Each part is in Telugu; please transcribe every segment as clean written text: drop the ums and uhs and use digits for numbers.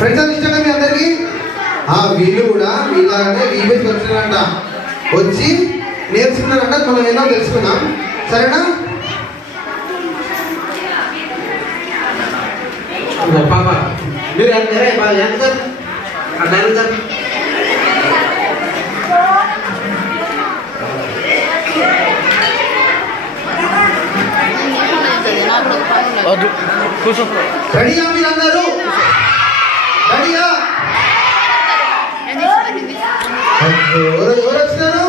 ఫ్రెండ్స్ అని ఇష్టంగా మీ అందరికి వీళ్ళు కూడా వీళ్ళంటే వీబీఎస్కి వచ్చినారంట, వచ్చి నేర్చుకున్నారంట. మనం ఏదో తెలుసుకున్నాం, సరేనా? పాప మీరు ఎంత సార్ అట్లా సార్ రెడీగా మీరు అందరూ రెడీగా? ఎవరు వచ్చినారు?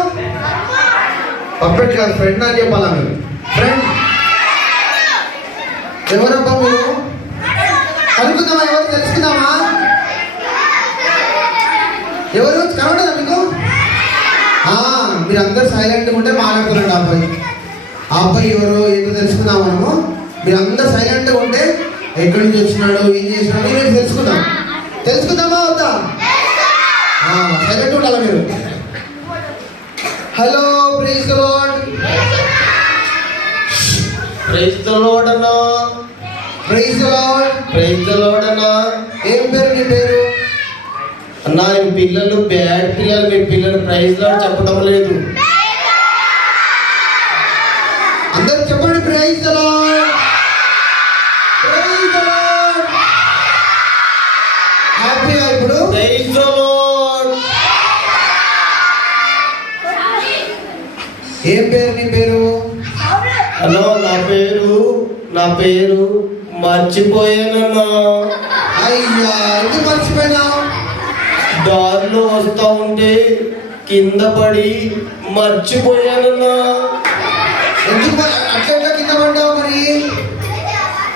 పర్ఫెక్ట్ కాదు, ఫ్రెండ్ అని చెప్పాలా మీరు? ఫ్రెండ్ ఎవరబ్బా మీరు? కనుక్కుందామా? ఎవరు తెలుసుకుందామా? ఎవరు కనబడదా మీకు? మీరందరూ సైలెంట్గా ఉంటే మాట్లాడుతున్నాడు ఆ అబ్బాయి ఎవరు ఏంటో తెలుసుకుందాం మనము. మీరందరూ సైలెంట్గా ఉంటే ఎక్కడి నుంచి వచ్చినాడు, ఏం చేసినాడు నేను తెలుసుకుందామా వద్దా? సైలెంట్ ఉండాలి మీరు. Hello, praise the lord. Praise the Lord అన్నా. Praise the lord. Praise the Lord అన్నా. ఏం పేరు నీ పేరు? అన్నా మీ పిల్లలు బ్యాడ్ పిల్లలు, మీ పిల్లలు ప్రైజ్ లార్డ్ చెప్పడం లేదు. అందరూ చెప్పండి praise the lord. Praise the lord. హ్యాపీగా ఇప్పుడు ప్రైజ్ ది లార్డ్. ఏం పేరు నీ పేరు? హలో, నా పేరు మర్చిపోయానన్నా. అయ్యా, ఎందుకు మర్చిపోయినావు? దారిలో వస్తా ఉంటే కింద పడి మర్చిపోయానన్నా. ఎందుకు అట్లా కింద పడ్డావు? మరి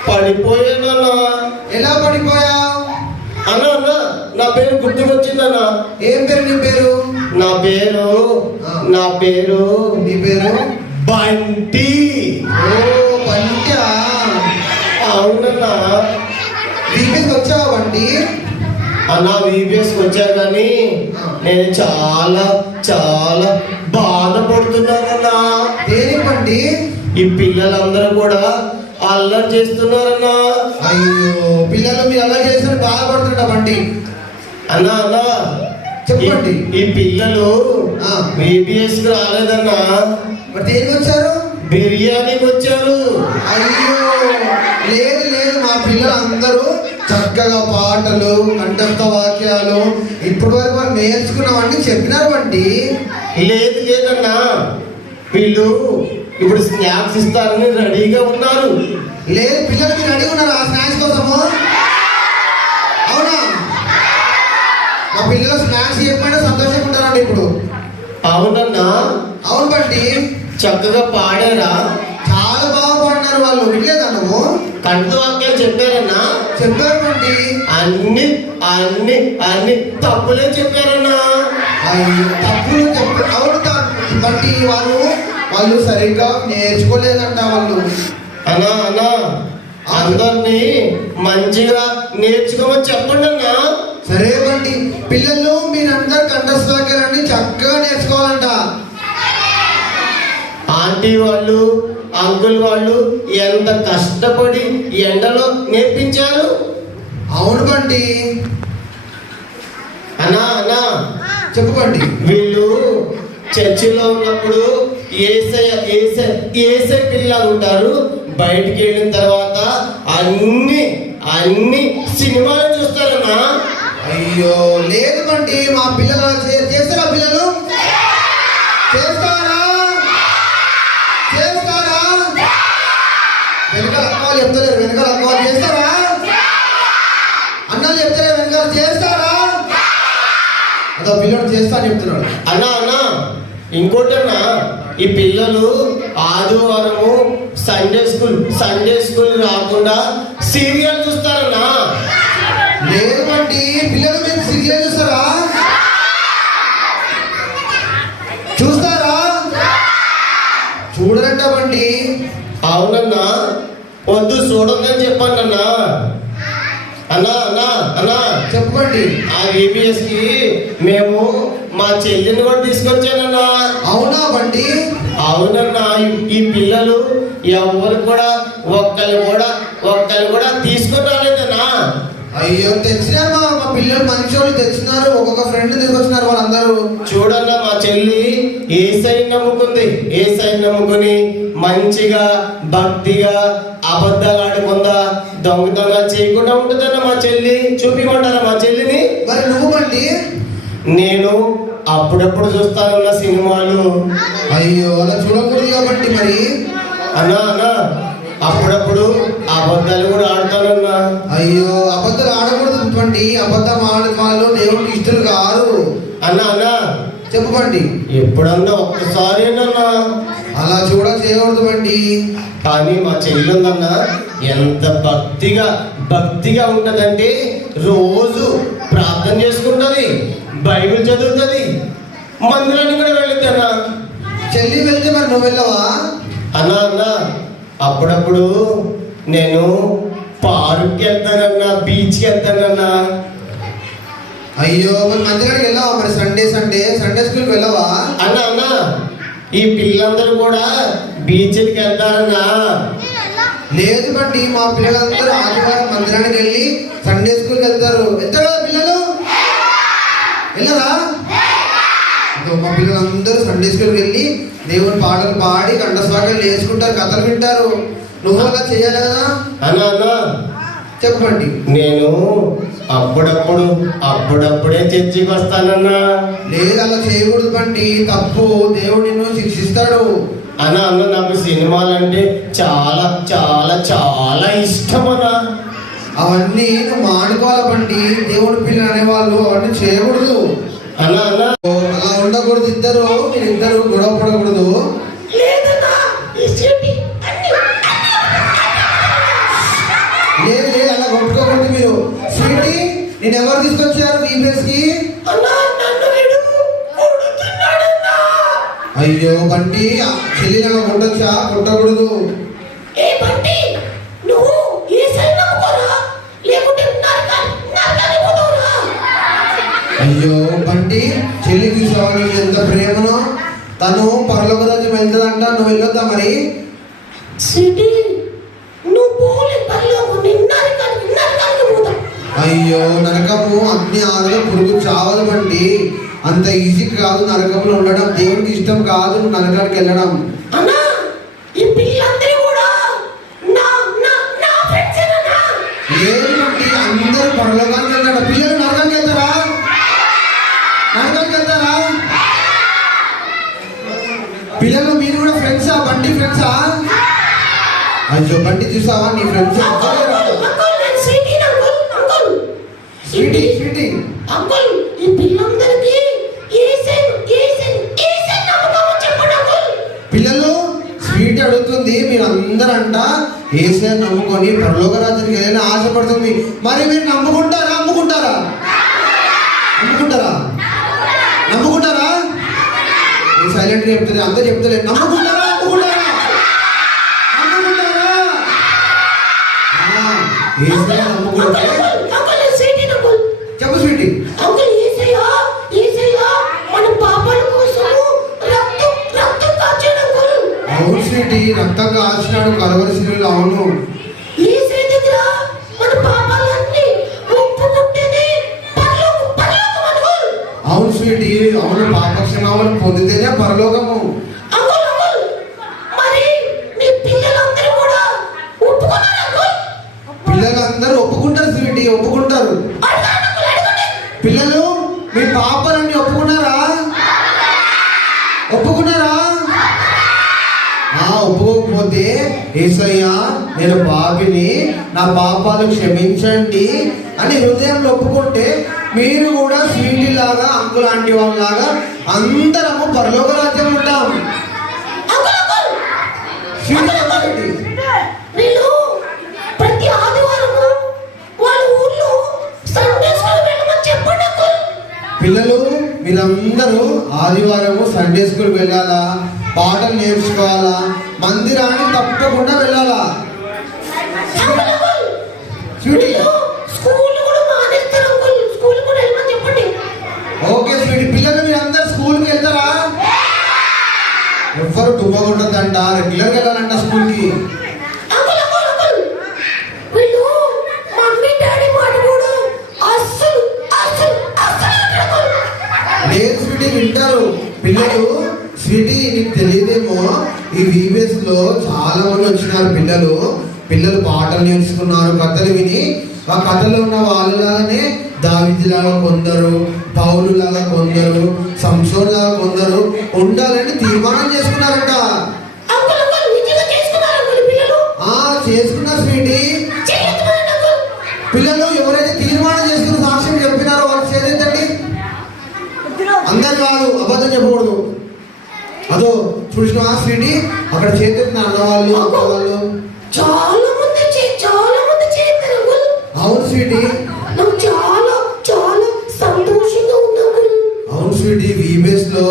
పడిపోయానన్నా. ఎలా పడిపోయావు? అన్నా అన్నా నా పేరు గుర్తుకొచ్చిందన్నా. ఏం పేరు నీ పేరు? నా పేరు నీ పేరు బంటి. ఓ బంటా? అవునన్నా. వీబీఎస్కి వచ్చావా బంటి? అన్నా వీబీఎస్కి వచ్చా కానీ నేను చాలా చాలా బాధపడుతున్నానన్నా. దేని బంటి? ఈ పిల్లలందరూ కూడా అల్లరి చేస్తున్నారన్నా. అయ్యో, పిల్లలు మీరు అలా చేస్తున్నారు, బాధపడుతుంటా బంటి. అన్నా చెప్పండి. ఈ పిల్లలు వీబీఎస్ కి రాలేదన్నా. మరి దేనికి వచ్చారు? బిర్యానీకి వచ్చారు. అయ్యో, లేదు మా పిల్లలు అందరూ చక్కగా పాటలు, కంఠస్థ వాక్యాలు ఇప్పటి వరకు వాళ్ళు నేర్చుకున్నామని చెప్పినారు బంటి. లేదన్నా, వీళ్ళు ఇప్పుడు స్నాక్స్ ఇస్తారని రెడీగా ఉన్నారు. లేదు, పిల్లలు మీరు రెడీగా ఉన్నారు ఆ స్నాక్స్ కోసము? అవునా? మా పిల్లలు స్నాక్స్ చెప్పకుండా సంతోషంగా ఉంటారండి ఇప్పుడు. అవునన్నా. అవును బంటి. చక్కగా పాడారా? చాలా బాగా పాడినారు వాళ్ళు. వినలేదా నువ్వు? కంఠ వాక్యాలు చెప్పారన్నా. చెప్పారు బంటి. అన్ని అన్ని అన్ని తప్పులే చెప్పారన్నా. అయ్యో, తప్పులు చెప్పు. అవును బంటి, వాళ్ళు సరిగ్గా నేర్చుకోలేదంట వాళ్ళు. అన్నా అందరినీ మంచిగా నేర్చుకోమని చెప్పండి అన్నా. సరే బంటి, పిల్లలు మీరందరూ కంఠస్థవాక్యాలన్నీ చక్కగా నేర్చుకోవాలంట. ఆంటీ వాళ్ళు, అంకుల్ వాళ్ళు ఎంత కష్టపడి ఎండలో నేర్పించారు. అవును బంటి. అన్నా చెప్పండి. వీళ్ళు చర్చిలో ఉన్నప్పుడు ఏసే పిల్లలు ఉంటారు. బయటికి వెళ్ళిన తర్వాత అన్ని సినిమాలు చూస్తారన్నా. అయ్యో, లేదు బంటి, మా పిల్లలు చేస్తారా? పిల్లలు చేస్తారా? వెనకాల అక్కవాళ్ళు చెప్తలేరు, వెనకాల అక్కవాళ్ళు చేస్తారా? అన్నాళ్ళు చెప్తలేరు, వెనకాల చేస్తారా? అదో పిల్లడు చేస్తా అని చెప్తున్నాడు. అన్నా ఇంకోటన్నా, ఈ పిల్లలు ఆదివారము సండే స్కూల్ రాకుండా సీరియల్ చూస్తారన్నా. లేదు బంటి, పిల్లలు మీరు సీరియల్ చూస్తారా? చూడరంట బంటి. అవునన్నా, వద్దు చూడదని చెప్పండి అన్నా. అన్నా చెప్పండి. ఆ VBS కి మేము మా చెల్లిని కూడా తీసుకొచ్చానన్నా. అవునా బంటి? అవునన్నా. ఈ పిల్లలు ఎవరు కూడా ఒక్కరు కూడా తీసుకొని రాలేదన్నా. అయ్యో తెచ్చినారు మా పిల్లలు మంచి వాళ్ళు తెచ్చినారు. ఒక్కొక్క ఫ్రెండ్ తీసుకొచ్చినారు వాళ్ళందరూ. చూడన్నా మా చెల్లి ఏసై నమ్ముకుంది. ఏసై నమ్ముకుని మంచిగా భక్తిగా అబద్ధాలు ఆడకుండా దొంగతనాలు చేయకుండా ఉంటుందన్న మా చెల్లి. చూపిమంటారా మా చెల్లిని? మరి నువ్వు బండి? నేను అప్పుడప్పుడు చూస్తానన్న సినిమాలు. అయ్యో అలా చూడకూడదు కాబట్టి మరి. అన్నా అప్పుడప్పుడు అబద్ధాలు కూడా ఆడతానన్నా. అయ్యో అబద్ధాలు ఆడకూడదు బండి. అబద్ధం ఆడే వాళ్ళు దేవుడికి ఇష్టలు కాదు. అన్నా చెప్పండి. ఎప్పుడన్నా ఒక్కసారేనన్నా. అలా చేయకూడదు బండి. కానీ మా చెల్లి ఉందన్నా ఎంత భక్తిగా ఉంటదంటే రోజు ప్రార్థన చేసుకుంటది, బైబిల్ చదువుతుంది, మందిరానికి కూడా వెళ్తానా. చెల్లి వెళ్తే మరి నువ్వు వెళ్ళవా? అన్నా అప్పుడప్పుడు నేను పార్క్కి వెళ్తానన్నా, బీచ్కి వెళ్తానన్నా. అయ్యో మరి మందిరానికి వెళ్ళవా? మరి సండే స్కూల్కి వెళ్ళవా? అన్నా ఈ పిల్లలందరూ కూడా బీచ్కి వెళ్తారన్నా. లేదు బండి, మా పిల్లలందరూ ఆదివారం మందిరానికి వెళ్ళి సండే స్కూల్కి వెళ్తారు. వెళ్తారా పిల్లలు? వెళ్ళరా? మా పిల్లలందరూ సండే స్కూల్కి వెళ్ళి దేవుని పాటలు పాడి కంఠస్వాగలు వేసుకుంటారు, కథలు వింటారు. నువ్వు అలా చేయాలి కదా. అన్నా చెప్పండి. నేను అప్పుడప్పుడే చర్చికి వస్తానన్నా. లేదు అలా చేయకూడదు బండి, తప్పు. దేవుడు నిన్ను శిక్షిస్తాడు. అన్నా నాకు సినిమాలంటే చాలా చాలా చాలా ఇష్టం అన్నా. అవన్నీ నువ్వు మానుకోవాలి బండి. దేవుడి పిల్లలు అనేవాళ్ళు అవన్నీ చేయకూడదు. అన్నా అలా ఉండకూడదు. మీరిద్దరు గొడవ పడకూడదు. లేదు అలా కొట్టుకోకూడదు మీరు. స్వీటీ నేను ఎవరు తీసుకొచ్చారు ఈ ప్లేస్ కి? అయ్యో బంటి, చెల్లి అలా కొట్టొచ్చా? కొట్టకూడదు. అయ్యో బంటి, చెల్లి చూసావా నీకు ఎంత ప్రేమనో? తను పరలోక రాజ్యం వెళ్తుందంట, నువ్వు వెళ్ళొద్దా మరి? అయ్యో నరకము అగ్ని ఆరదు, పురుగు చావదు బంటి. అంత ఈజీ కాదు నరకంలో ఉండడం. దేవుడికి ఇష్టం కాదు నువ్వు నరకానికి వెళ్ళడం. లేదు బంటి, అందరూ పరలోకానికి వెళ్తాడు. పిల్లలు నరకానికి వెళ్తారా? పిల్లలు మీరు కూడా ఫ్రెండ్సా? బండి ఫ్రెండ్సా? అయ్యో బండి చూసావా నీ ఫ్రెండ్స్? పిల్లలు స్వీట్ అడుగుతుంది. మీరు అందరంట ఏసే నమ్ముకొని పరలోక రాజ్యానికి వెళ్ళాలని ఆశపడుతుంది. మరి మీరు నమ్ముకుంటారా? సైలెంట్ గా చెప్తుంది. అంతా చెప్తలేదు. నమ్ముకుంటారా? నమ్ముకుంటే చెప్పు స్వీటీ. అవును స్వీటీ, రక్తం కాల్చినాడు కలవరి శిలువలో. అవును అవును స్వీటీ, అవును. పాపక్షమాపణ పొందితేనే పరలోకము. పిల్లలందరూ ఒప్పుకుంటారు స్వీటీ, ఒప్పుకుంటారు. పిల్లలు మీ పాపాలన్నీ ఒప్పుకున్నారా? ఒప్పుకోకపోతే యేసయ్యా నేను పాపిని, నా పాపాలు క్షమించండి అని హృదయంలో ఒప్పుకుంటే మీరు కూడా స్వీటీ లాగా, అంకుల్ ఆంటీ వాళ్ళలాగా అందరము పరలోక రాజ్యం ఉంటాం. పిల్లలు మీరందరూ ఆదివారము సండే స్కూల్ వెళ్ళాలా, పాటలు నేర్చుకోవాలా, మందిరానికి తప్పకుండా వెళ్ళాలా. Okay sweety. పిల్లలు మీరందరూ స్కూల్కి వెళ్తారా? ఎవ్వరు తుమ్మకుంటుందంట, రెగ్యులర్గా వెళ్ళాలంట స్కూల్కి. మమ్మీ డాడీ మాట కూడా లో చాలా మంది వచ్చినారు పిల్లలు పాటలు నేర్చుకున్నారు, కథలు విని ఆ కథలో ఉన్న వాళ్ళలాగానే దావీదులాగా కొందరు, పౌలులాగా కొందరు, సంసోన్లాగా కొందరు ఉండాలని తీర్మానం చేసుకున్నారంట. చేసుకున్నారు స్వీటీ. పిల్లలు ఎవరైతే తీర్మానం చేసుకుని సాక్ష్యం చెప్పినారో వాళ్ళు చేసేదండి. అందరు కాదు, అబద్ధం చెప్పకూడదు. అదో చూసిన స్వీటీ అక్కడ చేతున్న అన్నవాళ్ళు అక్కవాళ్ళు చాలా మంది అవును స్వీటీ, నాకు చాలా చాలా సంతోషంగా ఉన్నాను. అవును స్వీటీ, వీబీఎస్ లో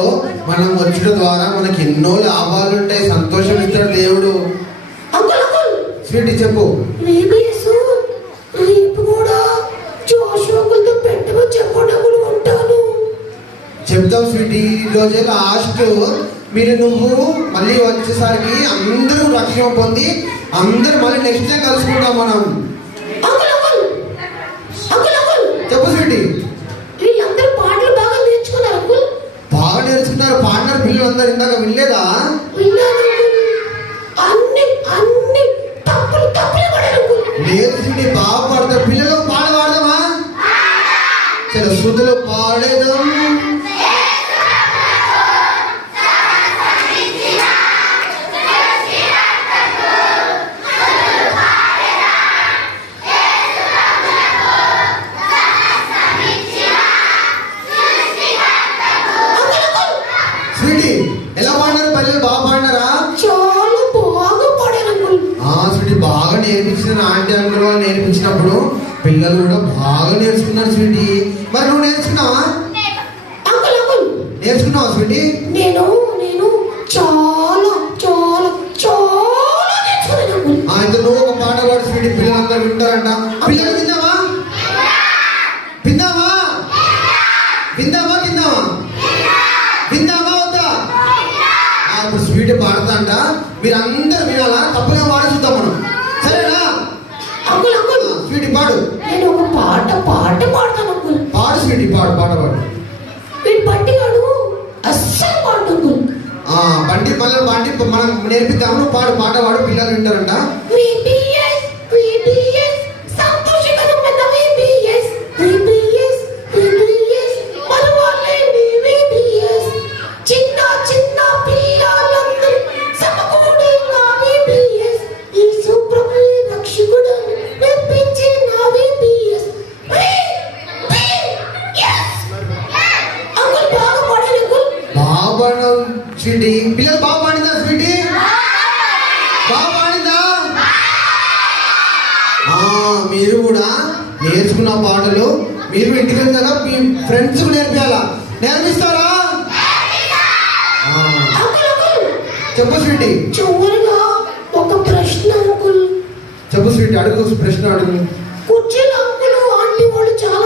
మనం వచ్చడం ద్వారా మనకి ఎన్నో లాభాలు ఉంటాయి, సంతోషం ఇస్తాడు దేవుడు. స్వీటీ చెప్పు. వీబీఎస్ రేపు కూడా జోషువకులతో పెట్టమని చెప్పడం ఉంటాను. చెప్తాం స్వీటీ. ఈ రోజే లాస్ట్. నువ్వు మళ్ళీ వచ్చేసరికి అందరూ రక్షణ పొంది అందరూ మళ్ళీ నెక్స్ట్ టైం కలుసుకుంటాం మనం. చెప్పు స్వీటీ. వీళ్ళందరూ పాటలు బాగా నేర్చుకున్నారు అంకుల్. బాగా నేర్చుకున్నారు. పాడినారు పిల్లలు అందరు. ఇందాక వినలేదా? అన్ని తప్పులు పడారు అంకుల్. లేదు స్వీటీ, బాగా పాడతారు పిల్లలు. పాట పాడదామా? చలో శృతులు పాడేదాం. స్వీటీ ఎలా పాడినారు పిల్లలు? బాగా పాడినారా? చాలా బాగా పాడారు అంకుల్. స్వీటీ బాగా నేర్పించిన ఆంటీ అంకుల్ వాళ్ళు నేర్పించినప్పుడు పిల్లలు కూడా బాగా నేర్చుకున్నారు స్వీటీ. మరి నువ్వు నేర్చుకున్నావా? నేర్చుకున్నావా స్వీటీ? నేను చాలా చాలా చాలా నేర్చుకున్నాను. అయితే నువ్వు ఒక పాట పాడు స్వీటీ, పిల్లలందరూ వింటారంట. పిల్లలు విందామా? విందామా? విందామా? విందామా? విందామా వద్దా? ఇప్పుడు స్వీటీ పాడతాంట, మీరు అందరు వినాలా? తప్పుగా పాడి చూద్దాం మనం, సరేనా? అంకుల్ స్వీటీ పాడు. నేను ఒక పాట పాడతాను అంకుల్. పాడు స్వీటీ, పాడు. పాట పాడు. వీడి పట్టిగాడు అస్సలు పాడు అంకుల్. బండి మనం నేర్పిద్దాము. నువ్వు పాడు, పాట పాడు, పిల్లలు వింటారంట. VBS సంతోషకరమైన VBS మరవాలేని VBS చిన్న చిన్న పిల్లలందరూ సమకూడిన VBS యేసు ప్రభు రక్షకుడు నేర్పించిన VBS. అంకుల్ బాగా పాడారు అంకుల్. బాగా పాడినావు స్వీటీ. పిల్లలు బాగా పాడిందా స్వీటీ? బాగా పాడిందా? మీరు కూడా నేర్చుకున్న పాటలు మీరు ఇంటికి వెళ్ళాక మీ ఫ్రెండ్స్ నేర్పించాలా? నేర్పిస్తారా? చెప్పు స్వీటీ. చివరిగా ఒక ప్రశ్న అంకుల్. చెప్పు స్వీటీ, అడుగు. ప్రశ్న అడుగు. కుర్చీలు అంకులు ఆంటీ వాళ్ళు చాలా